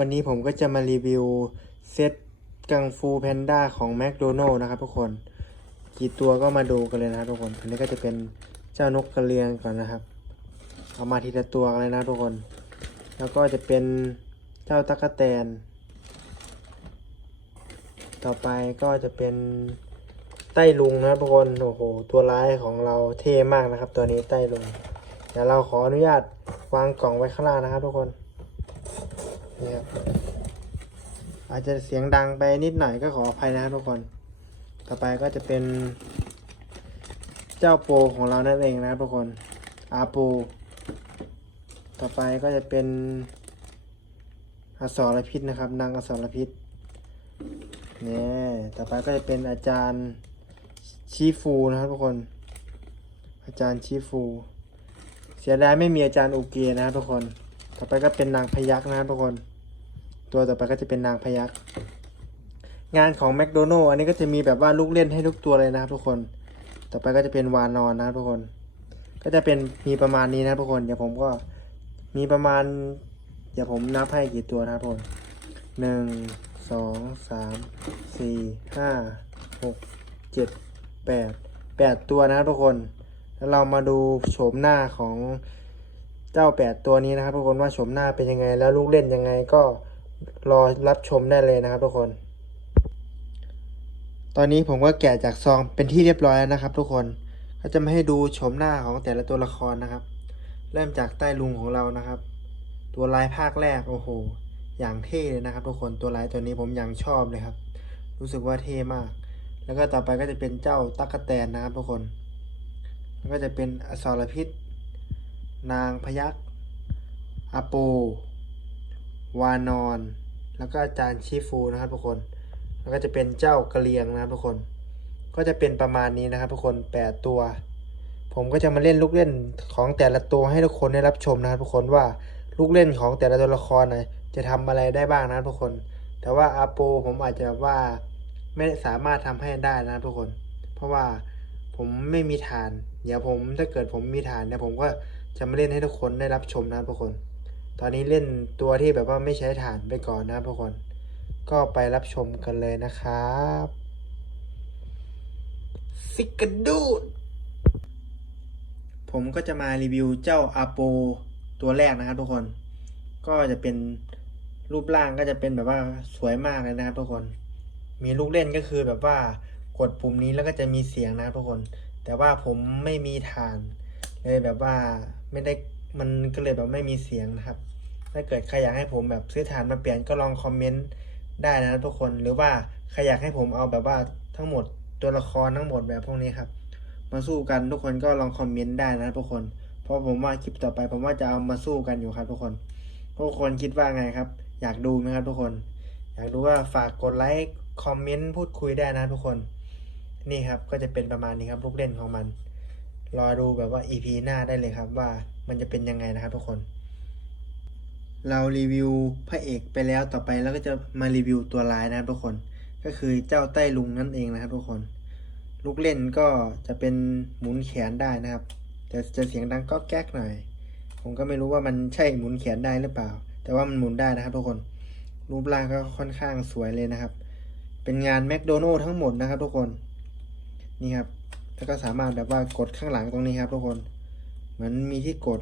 วันนี้ผมก็จะมารีวิวเซตกังฟูแพนด้าของแม d โดนัล s นะครับทุกคน กี่ตัวก็มาดูกันเลยนะครับทุกคนอันนี้ก็จะเป็นเจ้านกกระเรียงก่อนนะครับ เอามาทีละตัวกันเลยนะทุกคน แล้วก็จะเป็นเจ้าตั๊กแตน ต่อไปก็จะเป็นไต้ลุงนะครับทุกคน โอ้โห ตัวร้ายของเราเท่มากนะครับ ตัวนี้ไต้ลุง เดี๋ยวเราขออนุญาตวางกล่องไว้ข้างล่างนะครับทุกคน นี่ครับอาจจะเสียงดังไปนิดหน่อยก็ขออภัยนะครับทุกคน ต่อไปก็จะเป็นเจ้าโปของเรานั่นเองนะครับทุกคนอาโปต่อไปก็จะเป็นอสรพิษนะครับนางอสรพิษเนี่ยต่อไปก็จะเป็นอาจารย์ชีฟูนะครับทุกคน อาจารย์ชีฟู เสียดายไม่มีอาจารย์อุเกียนะครับทุกคน ต่อไปก็เป็นนางพยักนะครับทุกคน ตัวต่อไปก็จะเป็นนางพยักงานของแมคโดนัลอันนี้ก็จะมีแบบว่าลูกเล่นให้ทุกตัวเลยนะครับทุกคน ต่อไปก็จะเป็นวานอนนะครับทุกคน ก็จะเป็นมีประมาณนี้นะทุกคน เดี๋ยวผมก็มีประมาณ เดี๋ยวผมนับให้กี่ตัวนะครับทุกคนหนึ่งสองสามสี่ห้าหกเจ็ดแปดแปดตัวนะครับทุกคน แล้วเรามาดูโฉมหน้าของเจ้าแปดตัวนี้นะครับทุกคนว่าโฉมหน้าเป็นยังไงแล้วลูกเล่นยังไงก็ รอรับชมได้เลยนะครับทุกคน ตอนนี้ผมก็แกะจากซองเป็นที่เรียบร้อยแล้วนะครับ ทุกคน ก็จะมาให้ดูโฉมหน้าของแต่ละตัวละครนะครับ เริ่มจากใต้ลุงของเรานะครับ ตัวลายภาคแรกโอ้โห อย่างเท่เลยนะครับ ทุกคน ตัวลายตัวนี้ผมอย่างชอบเลยครับ รู้สึกว่าเท่มาก แล้วก็ต่อไปก็จะเป็นเจ้าตั๊กแตนนะครับ ทุกคนแล้วก็จะเป็นอสรพิษ นางพยักอาโป วานอนแล้วก็อาจารย์ชีฟูนะครับทุกคน แล้วก็จะเป็นเจ้ากระเลียงนะครับทุกคน ก็จะเป็นประมาณนี้นะครับทุกคนแปดตัว ผมก็จะมาเล่นลูกเล่นของแต่ละตัวให้ทุกคนได้รับชมนะครับทุกคนว่าลูกเล่นของแต่ละตัวละครนะจะทำอะไรได้บ้างนะทุกคน แต่ว่าอาโปผมอาจจะว่าไม่สามารถทำให้ได้นะทุกคน เพราะว่าผมไม่มีฐาน เดี๋ยวผมถ้าเกิดผมมีฐานเนี่ยผมก็จะมาเล่นให้ทุกคนได้รับชมนะทุกคน ตอนนี้เล่นตัวที่แบบว่าไม่ใช้ฐานไปก่อนนะครับทุกคน ก็ไปรับชมกันเลยนะครับฟิกกดูดผมก็จะมารีวิวเจ้าอาโปตัวแรกนะครับทุกคน ก็จะเป็นรูปร่างก็จะเป็นแบบว่าสวยมากเลยนะครับทุกคน มีลูกเล่นก็คือแบบว่ากดปุ่มนี้แล้วก็จะมีเสียงนะครับทุกคน แต่ว่าผมไม่มีฐานเลยแบบว่าไม่ได้ มันก็เลยแบบไม่มีเสียงนะครับ ถ้าเกิดใครอยากให้ผมแบบซื้อฐานมาเปลี่ยนก็ลองคอมเมนต์ได้นะทุกคนหรือว่าใครอยากให้ผมเอาแบบว่าทั้งหมดตัวละครทั้งหมดแบบพวกนี้ครับ มาสู้กันทุกคนก็ลองคอมเมนต์ได้นะทุกคน เพราะผมว่าคลิปต่อไป ผมว่าจะเอามาสู้กันอยู่ครับ ทุกคนทุกคนคิดว่าไงครับ อยากดูไหมครับทุกคน อยากดูว่าฝากกดไลค์คอมเมนต์พูดคุยได้นะทุกคน นี่ครับก็จะเป็นประมาณนี้ครับลูกเล่นของมัน รอดูแบบว่า EP หน้าได้เลยครับว่ามันจะเป็นยังไงนะครับทุกคน เรารีวิวพระเอกไปแล้วต่อไปแล้วก็จะมารีวิวตัวร้ายนะครับทุกคน ก็คือเจ้าใต้ลุงนั่นเองนะครับทุกคน ลูกเล่นก็จะเป็นหมุนแขนได้นะครับ แต่จะเสียงดังก็แก๊กหน่อย ผมก็ไม่รู้ว่ามันใช่หมุนแขนได้หรือเปล่า แต่ว่ามันหมุนได้นะครับทุกคน รูปร่างก็ค่อนข้างสวยเลยนะครับ เป็นงานแมคโดนัลทั้งหมดนะครับทุกคน นี่ครับ แล้วก็สามารถแบบว่ากดข้างหลังตรงนี้ครับทุกคนเหมือนมีที่กด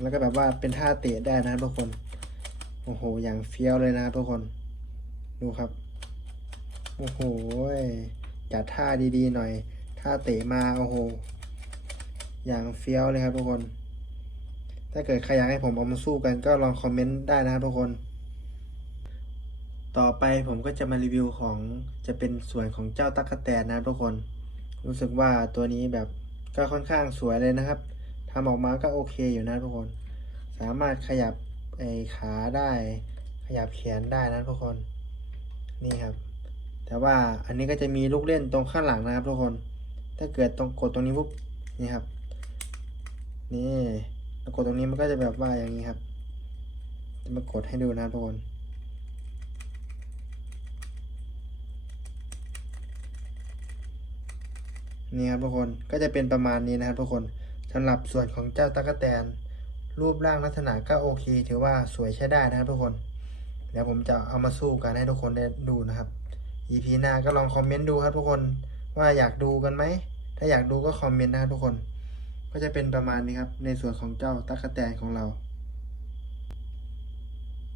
แล้วก็แบบว่าเป็นท่าเตะได้นะครับทุกคนโอ้โหอย่างเฟี้ยวเลยนะครับทุกคน ดูครับโอ้โหจัดท่าดีๆหน่อย ท่าเตะมาโอ้โห อย่างเฟี้ยวเลยครับทุกคน ถ้าเกิดใครอยากให้ผมเอามาสู้กันก็ลองคอมเมนต์ได้นะครับทุกคน ต่อไปผมก็จะมารีวิวของจะเป็นส่วนของเจ้าตั๊กแตนนะครับทุกคน รู้สึกว่าตัวนี้แบบก็ค่อนข้างสวยเลยนะครับทำออกมาก็โอเคอยู่นะทุกคน สามารถขยับไอ้ขาได้ ขยับแขนได้นะทุกคน นี่ครับ แต่ว่าอันนี้ก็จะมีลูกเล่นตรงข้างหลังนะครับทุกคน ถ้าเกิดตรงกดตรงนี้ปุ๊บ นี่ครับ นี่กดตรงนี้มันก็จะแบบว่าอย่างนี้ครับ จะมากดให้ดูนะทุกคน นี่ครับทุกคนก็จะเป็นประมาณนี้นะครับทุกคนสำหรับส่วนของเจ้าตั๊กแตน รูปร่างลักษณะก็โอเค ถือว่าสวยใช้ได้นะครับทุกคน เดี๋ยวผมจะเอามาสู้กันให้ทุกคนได้ดูนะครับ EP หน้าก็ลองคอมเมนต์ดูครับทุกคนว่าอยากดูกันไหม ถ้าอยากดูก็คอมเมนต์นะครับทุกคน ก็จะเป็นประมาณนี้ครับ ในส่วนของเจ้าตั๊กแตนของเรา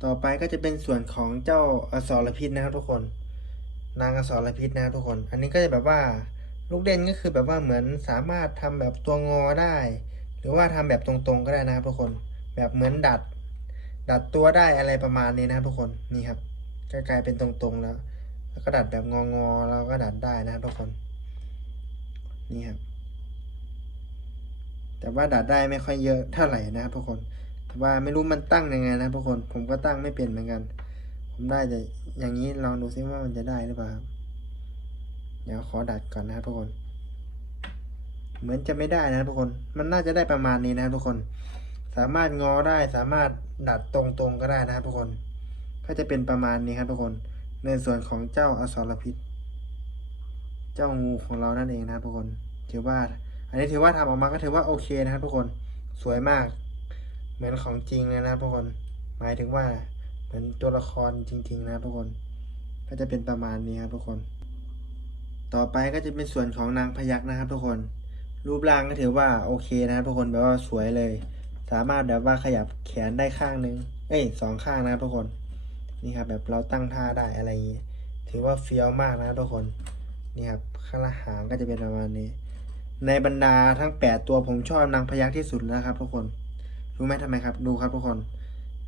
ต่อไปก็จะเป็นส่วนของเจ้าอสรพิษนะครับทุกคน นางอสรพิษนะครับทุกคน อันนี้ก็จะแบบว่า ลูกเด่นก็คือแบบว่าเหมือนสามารถทำแบบตัวงอได้ หรือว่าทำแบบตรงๆก็ได้นะครับทุกคนแบบเหมือนดัด ดัดตัวได้อะไรประมาณนี้นะครับทุกคนนี่ครับก็กลายเป็นตรงๆแล้ว แล้วก็ดัดแบบงองอๆเราก็ดัดได้นะครับทุกคน นี่ครับแต่ว่าดัดได้ไม่ค่อยเยอะเท่าไหร่นะครับทุกคนแต่ว่าไม่รู้มันตั้งยังไงนะทุกคน ผมก็ตั้งไม่เป็นเหมือนกัน ผมได้แต่อย่างนี้ลองดูซิว่ามันจะได้หรือเปล่าครับ เดี๋ยวขอดัดก่อนนะครับทุกคน เหมือนจะไม่ได้นะครับทุกคน มันน่าจะได้ประมาณนี้นะครับทุกคน สามารถงอได้สามารถดัดตรงๆก็ได้นะครับทุกคน ก็จะเป็นประมาณนี้ครับทุกคน ในส่วนของเจ้าอสรพิษ เจ้างูของเรานั่นเองนะครับทุกคน ถือว่า อันนี้ถือว่าทำออกมาก็ถือว่าโอเคนะครับทุกคน สวยมาก เหมือนของจริงเลยนะครับทุกคน หมายถึงว่าเหมือนตัวละครจริง ๆ นะครับทุกคน ก็จะเป็นประมาณนี้ครับทุกคน ต่อไปก็จะเป็นส่วนของนางพยักนะครับทุกคน รูปร่างก็ถือว่าโอเคนะครับทุกคนแบบว่าสวยเลย สามารถแบบว่าขยับแขนได้ข้างนึง เอ้ยสองข้างนะครับทุกคน นี่ครับแบบเราตั้งท่าได้อะไรอย่างนี้ ถือว่าเฟี้ยวมากนะครับทุกคน นี่ครับข้างละหางก็จะเป็นประมาณนี้ ในบรรดาทั้งแปดตัวผมชอบนางพยักที่สุดแล้วครับทุกคน รู้ไหมทำไมครับ ดูครับทุกคน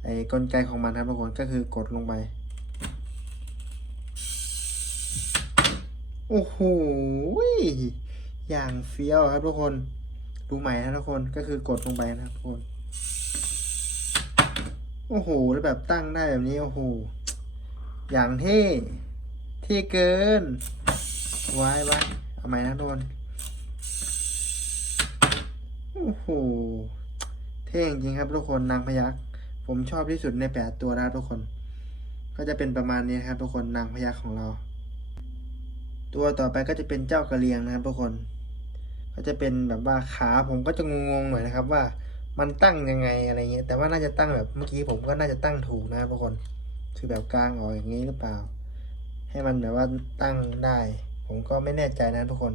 ไอ้กลไกของมันครับทุกคนก็คือกดลงไป โอ้โหอย่างเฟี้ยวครับทุกคนดูใหม่นะทุกคนก็คือกดลงไปนะทุกคน โอ้โหแล้วแบบตั้งได้แบบนี้ โอ้โห อย่างเท่เท่เกิน ไว้ไว้เอาใหม่นะทุกคนโอ้โหเท่จริงครับทุกคนนางพยักผมชอบที่สุดในแปดตัวนะครับทุกคน ก็จะเป็นประมาณนี้ครับทุกคนนางพยักของเรา ตัวต่อไปก็จะเป็นเจ้ากระเลียงนะครับทุกคน ก็จะเป็นแบบว่าขาผมก็จะงงๆหน่อยนะครับว่ามันตั้งยังไงอะไรเงี้ยแต่ว่าน่าจะตั้งแบบเมื่อกี้ผมก็น่าจะตั้งถูกนะครับทุกคน คือแบบกลางออกอย่างนี้หรือเปล่า ให้มันแบบว่าตั้งได้ ผมก็ไม่แน่ใจนะทุกคน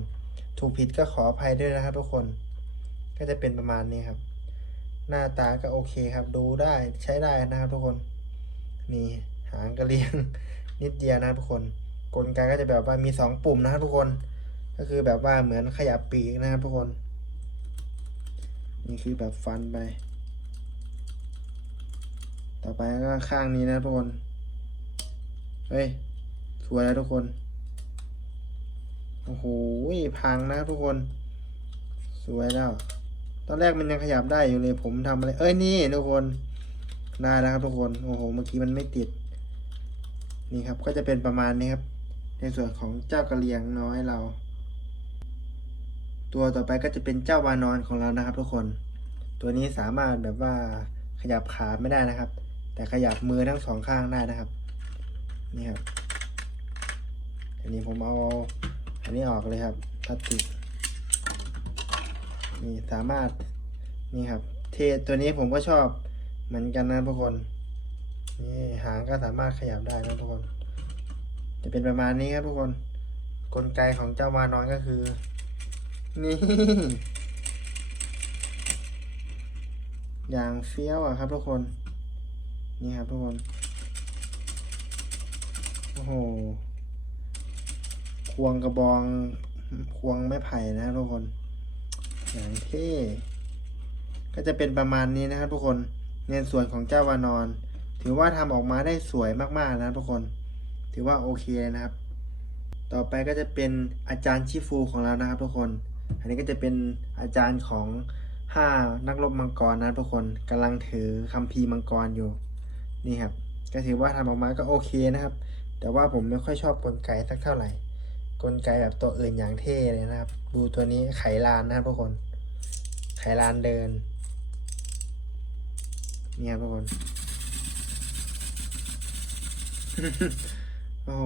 ถูกผิดก็ขออภัยด้วยนะครับทุกคน ก็จะเป็นประมาณนี้ครับ หน้าตาก็โอเคครับ ดูได้ใช้ได้นะครับทุกคน นี่หางกระเลียงนิดเดียวนะทุกคน กลไกก็จะแบบว่ามีสองปุ่มนะครับทุกคน ก็คือแบบว่าเหมือนขยับปีกนะครับทุกคน นี่คือแบบฟันไป ต่อไปก็ข้างนี้นะทุกคน เฮ้ย สวยแล้วทุกคน โอ้โหพังนะทุกคน สวยแล้ว ตอนแรกมันยังขยับได้อยู่เลย ผมทำอะไร เอ้ยนี่ทุกคน ได้แล้วครับทุกคน โอ้โห เมื่อกี้มันไม่ติดนี่ครับ ก็จะเป็นประมาณนี้ครับ ในส่วนของเจ้ากระเลียงน้อยเรา ตัวต่อไปก็จะเป็นเจ้าวานอนของเรานะครับ ทุกคน ตัวนี้สามารถแบบว่าขยับขาไม่ได้นะครับ แต่ขยับมือทั้งสองข้างได้นะครับ นี่ครับ อันนี้ผมเอาอันนี้ออกเลยครับพลาสติกนี่สามารถนี่ครับ เทตัวนี้ผมก็ชอบเหมือนกันนะทุกคน นี่หางก็สามารถขยับได้นะทุกคน จะเป็นประมาณนี้ครับทุกคน กลไกของเจ้าวานอนก็คือ นี่ อย่างเฟี้ยวอะครับทุกคน นี่ครับทุกคน โอ้โห ควงกระบอง ควงไม้ไผ่นะทุกคน อย่างเท่ก็จะเป็นประมาณนี้นะครับทุกคน ในส่วนของเจ้าวานอน ถือว่าทำออกมาได้สวยมากๆนะทุกคน ถือว่าโอเคนะครับ ต่อไปก็จะเป็นอาจารย์ชิฟูของเรานะครับทุกคน อันนี้ก็จะเป็นอาจารย์ของห้านักรบมังกรนะทุกคนกำลังถือคัมภีร์มังกรอยู่นี่ครับก็ถือว่าทำออกมาก็โอเคนะครับ แต่ว่าผมไม่ค่อยชอบกลไกสักเท่าไหร่ กลไกแบบตัวอื่นอย่างเท่เลยนะครับ ดูตัวนี้ไขลานนะครับทุกคน ไขลานเดินเนี่ยทุกคน โอ้โห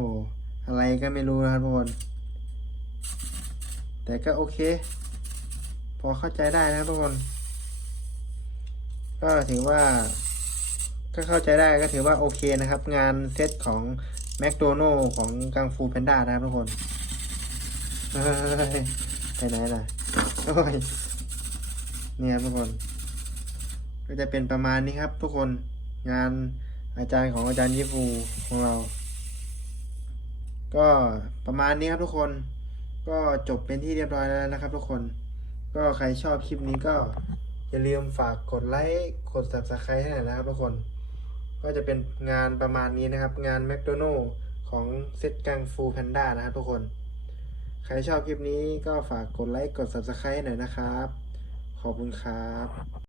อะไรก็ไม่รู้นะครับทุกคน แต่ก็โอเค พอเข้าใจได้นะครับทุกคน ก็ถือว่า ก็เข้าใจได้ก็ถือว่าโอเคนะครับ งานเซตของแมคโดนัลของกังฟูแพนด้านะครับทุกคนเฮ้ยไปไหนล่ะโอ้ยเนี่ยทุกคน ก็จะเป็นประมาณนี้ครับทุกคนงานอาจารย์ของอาจารย์ยิฟูของเรา ก็ประมาณนี้ครับทุกคน ก็จบเป็นที่เรียบร้อยแล้วนะครับ ทุกคน ก็ใครชอบคลิปนี้ก็อย่าลืมฝากกดไลค์กด subscribe ให้หน่อยนะครับทุกคน ก็จะเป็นงานประมาณนี้นะครับ งานแมคโดนัลของเซตกังฟูแพนด้านะครับทุกคน ใครชอบคลิปนี้ก็ฝากกดไลค์กด subscribe ให้หน่อยนะครับ ขอบคุณครับ